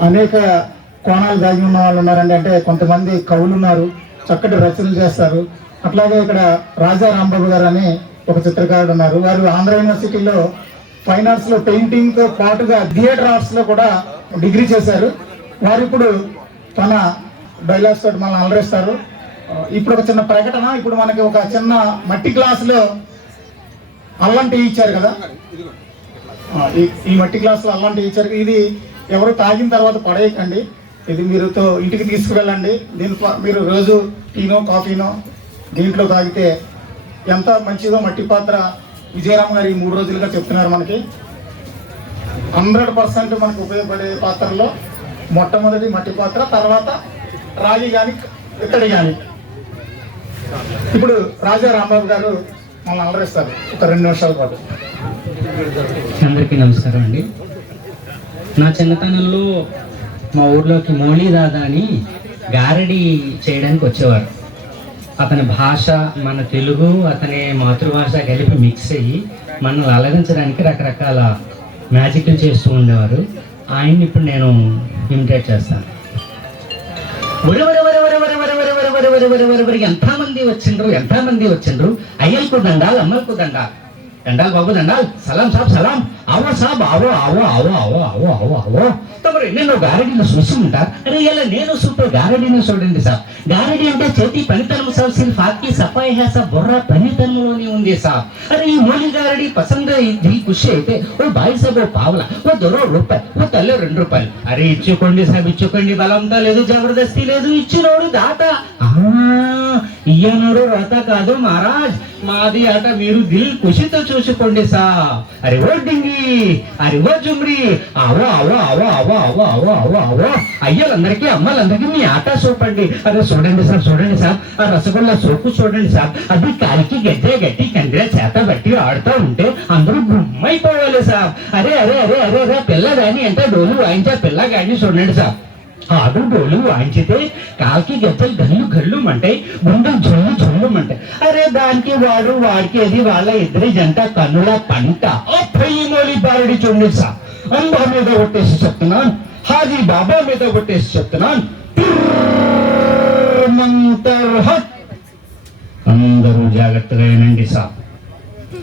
అనేక కోణాలు కలిగి ఉన్న వాళ్ళు ఉన్నారండి. అంటే కొంతమంది కవులు ఉన్నారు చక్కటి రచనలు చేస్తారు. అట్లాగే ఇక్కడ రాజా రాంబాబు గారు అని ఒక చిత్రకారుడు ఉన్నారు. వారు ఆంధ్ర యూనివర్సిటీలో ఫైన్ ఆర్ట్స్లో పెయింటింగ్తో పాటుగా థియేటర్ ఆర్ట్స్లో కూడా డిగ్రీ చేశారు. వారు ఇప్పుడు తన డైలాగ్స్ తోటి మనల్ని అలరిస్తారు. ఇప్పుడు ఒక చిన్న ప్రకటన ఇప్పుడు మనకి ఒక చిన్న మట్టి గ్లాసులో అల్లం టీ ఇచ్చారు కదా. ఈ- ఈ మట్టి గ్లాసులో అల్లం టీ ఇచ్చారు. ఇది ఎవరు తాగిన తర్వాత పడేయకండి. ఇది మీరుతో ఇంటికి తీసుకువెళ్ళండి. దీని మీరు రోజు టీనో కాఫీనో దీంట్లో తాగితే ఎంత మంచిదో మట్టి పాత్ర విజయరామ్ గారు ఈ మూడు రోజులుగా చెప్తున్నారు మనకి. హండ్రెడ్ పర్సెంట్ మనకు ఉపయోగపడే పాత్రలో మొట్టమొదటి మట్టి పాత్ర తర్వాత రాగి కానీ ఇత్తడి కానీ ఇప్పుడు రాజా రాంబాబు గారు మనల్ని అలరిస్తారు. ఒక రెండు నిమిషాల పాటు. అందరికీ నమస్కారం అండి. నా చిన్నతనంలో మా ఊర్లోకి మోళీ దాదా అని గారడి చేయడానికి వచ్చేవారు అతని భాష మన తెలుగు అతని మాతృభాష కలిపి మిక్స్ అయ్యి మనల్ని అలగించడానికి రకరకాల మ్యాజిక్లు చేస్తూ ఉండేవారు ఆయన్ని ఇప్పుడు నేను ఇమిటేట్ చేస్తాను ఎంతమంది వచ్చిండ్రు ఎంతమంది వచ్చిండ్రు అయ్యకు దండాలు అమ్మకు దండాలు దండాలు బాబు దండాలు సలాం సాబ్ సలాం ఆవో సాబ్ ఆవో ఆవో ఆవో అవో ఆవో అవో ఆవో తమరు ఎన్నెన్నో గారడీని చూసి ఉంటారు. అరే ఇలా నేను సూపర్ గారడీని చూడండి సార్ గారడీ అంటే చేతి పనితనం సార్ సిల్ ఫాకి సఫాయి హే సార్ బుర్ర పనితనంలోనే ఉంది సార్ అరే ఈ మూలి గారడి పసంద ఇది ఖుషి అయితే ఓ బాయి సాబ్ ఓ పావల ఓ దొరో రూపాయి ఓ తల్లి రెండు రూపాయలు. అరే ఇచ్చుకోండి సాబ్ ఇచ్చుకోండి బలంతా లేదు జబర్దస్తి లేదు ఇచ్చినోడు దాత. ఆ, ఈయనడు రోత కాదు మహారాజ్. మాది ఆట మీరు దిల్ ఖుషితో చూసుకోండి సా అరే ఓ డింగి అరే ఓ జుమ్రి. అవో అవో అవో అవో అవో అవో అవో అవో అయ్యలందరికీ అమ్మలందరికీ మీ ఆట చూపండి. అరే చూడండి సార్ చూడండి సార్ ఆ రసగుల్లా సోపు చూడండి సార్ అది కాలికి గడ్డే గట్టి కండ్రే చేత బట్టి ఆడుతూ ఉంటే అందరూ గుమ్మైపోవాలి సార్ అరే అరే అరే అరే అరే పిల్ల కానీ అంటే డోలు వాయించా పిల్ల కానీ చూడండి సార్ ఆడు గోలు వాయించితే కాల్కి గజ్జలు గల్లు గల్లు అంటాయి గుండెలు జల్లు అంటాయి అరే దానికి వాడు వాడికి అది వాళ్ళ ఇద్దరి జంట కన్నుల పంట. మోలి బారుడి చూడండి సా అంబా మీద కొట్టేసి చెప్తున్నాను. హాజీ బాబా మీద కొట్టేసి చెప్తున్నాను. అందరూ జాగ్రత్తగా వినండి సార్.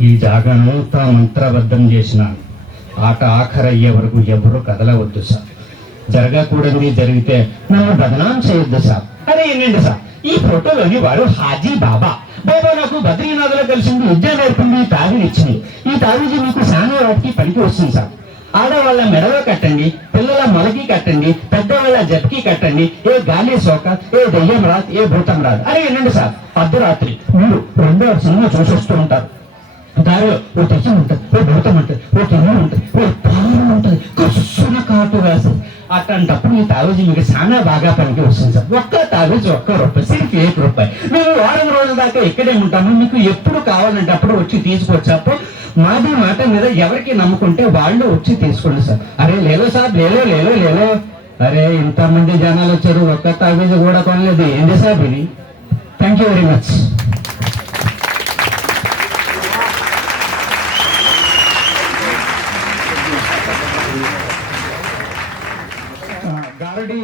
ఈ జాగనంతా మంత్రబద్ధం చేసినాను. ఆట ఆఖరయ్యే వరకు ఎవరు కదలవద్దు సార్. జరగకూడదు జరిగితే నన్ను బదనాం చేయొద్దు సార్. అరే ఏంటండి సార్? ఈ ఫోటోలోని వారు హాజీ బాబా. బాబా నాకు బద్రీనాథ్లో కలిసింది విద్య నేర్పింది ఈ ఇచ్చింది. ఈ తావిజీ మీకు సానే వాటికి పనికి వస్తుంది సార్. ఆడవాళ్ళ మెడలో కట్టండి పిల్లల మొలకి కట్టండి పెద్దవాళ్ళ జట్కి కట్టండి. ఏ గాలి సోక ఏ దెయ్యం రాదు ఏ భూతం రాదు. అరే ఏంటండి సార్? అర్ధరాత్రి మీరు రెండో సినిమా చూసొస్తూ ఉంటారు. దారిలో ఓ దయ్యం ఉంటుంది ఓ భూతం ఉంటుంది ఓ దెయ్యం ఉంటుంది ఓ పాము ఉంటుంది అట్లాంటప్పుడు ఈ తావేజీ మీకు చాలా బాగా పనికి వస్తుంది సార్. ఒక్క తావేజీ ఒక్క రూపాయి సిర్ఫ్ ఏక్ రూపాయి. మేము వారం రోజుల దాకా ఇక్కడే ఉంటాము. మీకు ఎప్పుడు కావాలంటే అప్పుడు వచ్చి తీసుకొచ్చాపు మాది మాట మీద ఎవరికి నమ్ముకుంటే వాళ్ళు వచ్చి తీసుకోండి సార్. అరే లేలో సార్ లేలో లేలో లేలో. అరే ఇంతమంది జనాలు వచ్చారు ఒక్క తావేజీ కూడా కొనలేదు. ఏంటి సార్ ఇది? Thank you very much Uh, Gardi